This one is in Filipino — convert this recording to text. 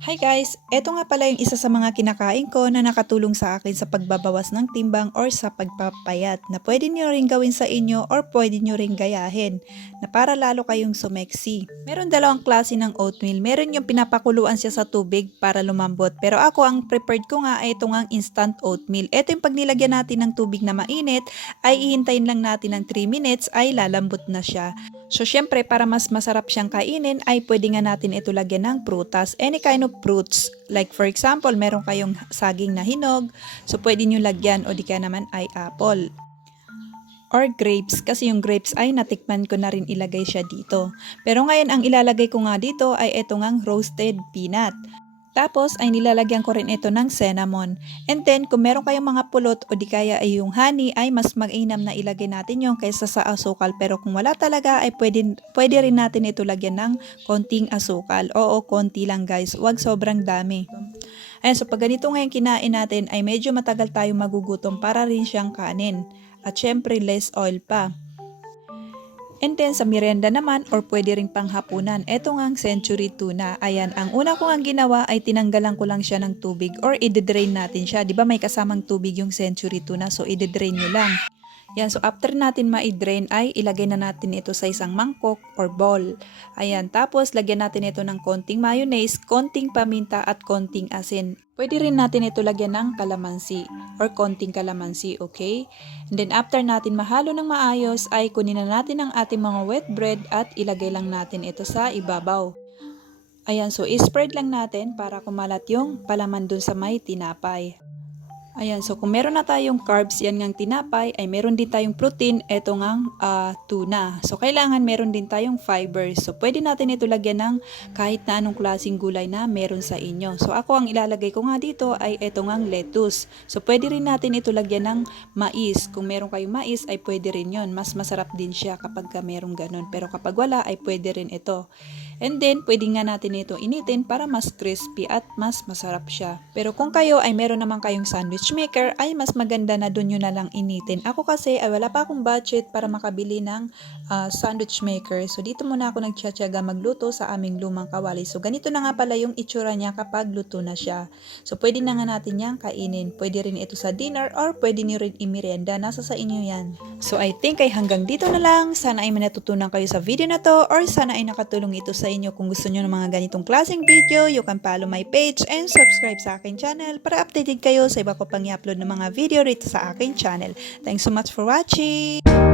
Hi guys! Eto nga pala yung isa sa mga kinakain ko na nakatulong sa akin sa pagbabawas ng timbang or sa pagpapayat na pwede nyo rin gawin sa inyo or pwede nyo rin gayahin na para lalo kayong sumeksi. Meron dalawang klase ng oatmeal. Meron yung pinapakuluan siya sa tubig para lumambot. Pero ako ang preferred ko nga ay itong instant oatmeal. Eto yung pag nilagyan natin ng tubig na mainit ay ihintayin lang natin ng 3 minutes ay lalambot na siya. So, syempre, para mas masarap siyang kainin, ay pwede nga natin ito lagyan ng prutas. Any kind of fruits. Like, for example, meron kayong saging na hinog. So, pwede nyo lagyan o di kaya naman ay apple. Or grapes, kasi yung grapes ay natikman ko na rin ilagay siya dito. Pero ngayon, ang ilalagay ko nga dito ay ito ngang roasted peanut. Tapos ay nilalagyan ko rin ito ng cinnamon. And then kung meron kayong mga pulot o di kaya ay yung honey ay mas mag-inam na ilagay natin yung kaysa sa asukal. Pero kung wala talaga ay pwede rin natin ito lagyan ng konting asukal. Oo, konti lang guys. Huwag sobrang dami. Ayan, so pag ganito ngayon kinain natin ay medyo matagal tayong magugutom para rin siyang kanin. At syempre less oil pa. And then sa merienda naman or pwede ring panghapunan, eto ngang century tuna. Ayan, ang una ko ang ginawa ay tinanggalan ko lang siya ng tubig or i-drain natin siya. Di ba may kasamang tubig yung century tuna, so i-drain nyo lang. Yan, so after natin ma-drain ay ilagay na natin ito sa isang mangkok or bowl. Ayan, tapos lagyan natin ito ng konting mayonnaise, konting paminta at konting asin. Pwede rin natin ito lagyan ng kalamansi or konting kalamansi, okay? And then after natin mahalo ng maayos ay kunin na natin ang ating mga wet bread at ilagay lang natin ito sa ibabaw. Ayan, so i-spread lang natin para kumalat yung palaman dun sa may tinapay. Ayan, so kung meron na tayong carbs, yan ngang tinapay, ay meron din tayong protein, eto ngang tuna. So kailangan meron din tayong fiber. So pwede natin ito lagyan ng kahit na anong klaseng gulay na meron sa inyo. So ako ang ilalagay ko nga dito ay eto ngang lettuce. So pwede rin natin ito lagyan ng mais. Kung meron kayong mais ay pwede rin yon. Mas masarap din siya kapag merong ganun. Pero kapag wala ay pwede rin ito. And then, pwede nga natin ito initin para mas crispy at mas masarap siya. Pero kung kayo ay meron naman kayong sandwich maker, ay mas maganda na dun nyo na lang initin. Ako kasi ay wala pa akong budget para makabili ng sandwich maker. So, dito muna ako nagtsatsaga magluto sa aming lumang kawali. So, ganito na nga pala yung itsura niya kapag luto na siya. So, pwede na nga natin yang kainin. Pwede rin ito sa dinner or pwede nyo rin imerienda. Nasa sa inyo yan. So, I think ay hanggang dito na lang. Sana ay may natutunan kayo sa video na to or sana ay nakatulong ito sa inyo. Kung gusto nyo ng mga ganitong klaseng video, you can follow my page and subscribe sa aking channel para updated kayo sa iba ko pang i-upload ng mga video rito sa aking channel. Thanks so much for watching!